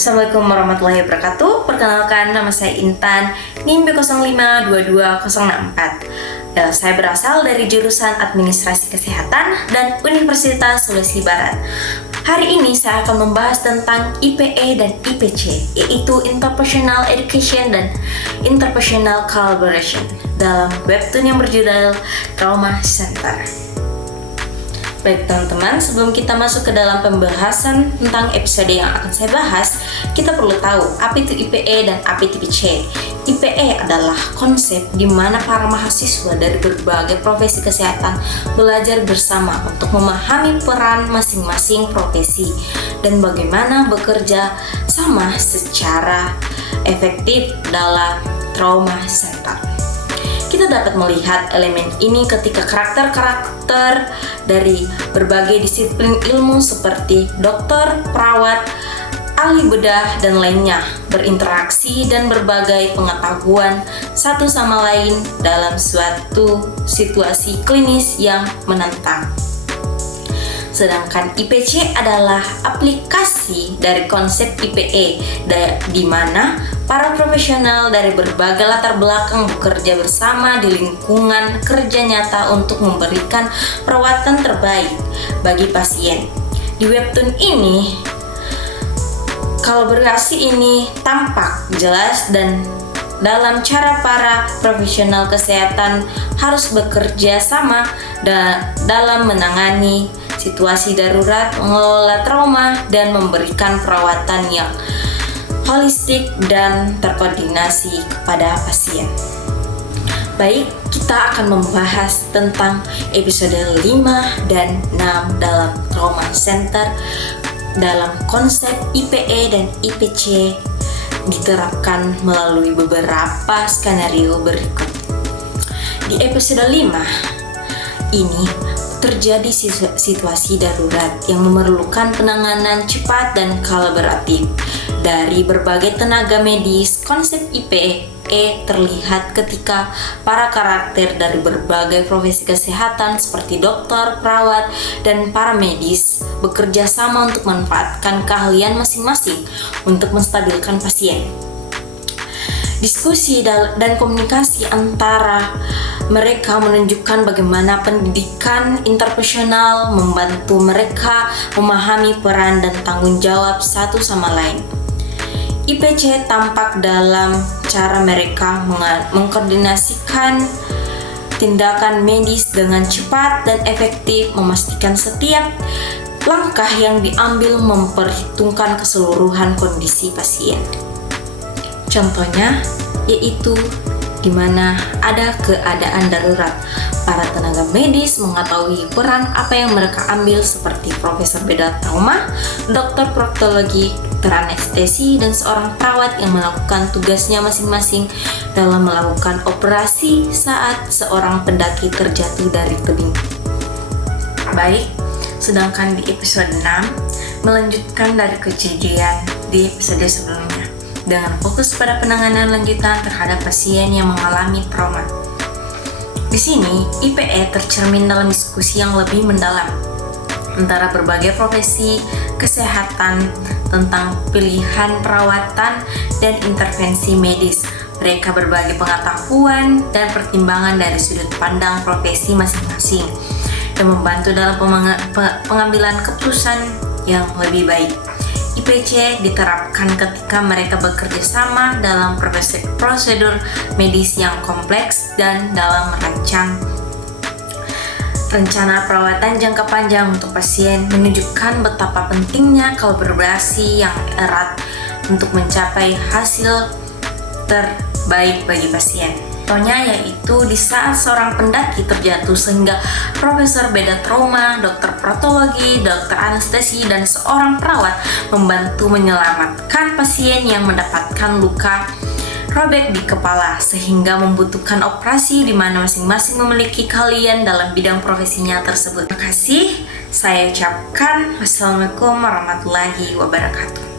Assalamualaikum warahmatullahi wabarakatuh. Perkenalkan, nama saya Intan, NIM B052204. Saya berasal dari jurusan Administrasi Kesehatan dan Universitas Sulawesi Barat. Hari ini saya akan membahas tentang IPE dan IPC, yaitu Interpersonal Education dan Interpersonal Collaboration, dalam webtoon yang berjudul Trauma Center. Baik teman-teman, sebelum kita masuk ke dalam pembahasan tentang episode yang akan saya bahas, kita perlu tahu apa itu IPE dan apa itu IPC. IPE adalah konsep di mana para mahasiswa dari berbagai profesi kesehatan belajar bersama untuk memahami peran masing-masing profesi dan bagaimana bekerja sama secara efektif dalam trauma center. Kita dapat melihat elemen ini ketika karakter-karakter dari berbagai disiplin ilmu seperti dokter, perawat, ahli bedah, dan lainnya berinteraksi dan berbagai pengetahuan satu sama lain dalam suatu situasi klinis yang menantang. Sedangkan IPC adalah aplikasi dari konsep IPE, di mana para profesional dari berbagai latar belakang bekerja bersama di lingkungan kerja nyata untuk memberikan perawatan terbaik bagi pasien. Di webtoon ini, kolaborasi ini tampak jelas dan dalam cara para profesional kesehatan harus bekerja sama dalam menangani situasi darurat, mengelola trauma, dan memberikan perawatan yang holistik dan terkoordinasi kepada pasien. Baik, kita akan membahas tentang episode 5 dan 6 dalam Trauma Center dalam konsep IPE dan IPC diterapkan melalui beberapa skenario berikut. Di episode 5 ini terjadi situasi darurat yang memerlukan penanganan cepat dan kolaboratif dari berbagai tenaga medis. Konsep IPE terlihat ketika para karakter dari berbagai profesi kesehatan seperti dokter, perawat, dan para medis bekerja sama untuk memanfaatkan keahlian masing-masing untuk menstabilkan pasien. Diskusi dan komunikasi antara mereka menunjukkan bagaimana pendidikan interpersonal membantu mereka memahami peran dan tanggung jawab satu sama lain. IPC tampak dalam cara mereka mengkoordinasikan tindakan medis dengan cepat dan efektif, memastikan setiap langkah yang diambil memperhitungkan keseluruhan kondisi pasien. Contohnya yaitu di mana ada keadaan darurat, para tenaga medis mengetahui peran apa yang mereka ambil seperti profesor bedah trauma, dokter proktologi, dokter anestesi, dan seorang perawat yang melakukan tugasnya masing-masing dalam melakukan operasi saat seorang pendaki terjatuh dari tebing. Baik, sedangkan di episode 6 melanjutkan dari kejadian di episode sebelumnya dengan fokus pada penanganan lanjutan terhadap pasien yang mengalami trauma. Di sini, IPE tercermin dalam diskusi yang lebih mendalam antara berbagai profesi kesehatan tentang pilihan perawatan dan intervensi medis. Mereka berbagi pengetahuan dan pertimbangan dari sudut pandang profesi masing-masing dan membantu dalam pengambilan keputusan yang lebih baik. IPC diterapkan ketika mereka bekerja sama dalam prosedur medis yang kompleks dan dalam merancang rencana perawatan jangka panjang untuk pasien, menunjukkan betapa pentingnya kolaborasi yang erat untuk mencapai hasil terbaik bagi pasien. Contohnya yaitu di saat seorang pendaki terjatuh sehingga profesor bedah trauma, dokter proktologi, dokter anestesi, dan seorang perawat membantu menyelamatkan pasien yang mendapatkan luka robek di kepala sehingga membutuhkan operasi di mana masing-masing memiliki keahlian dalam bidang profesinya tersebut. Terima kasih, saya ucapkan wassalamualaikum warahmatullahi wabarakatuh.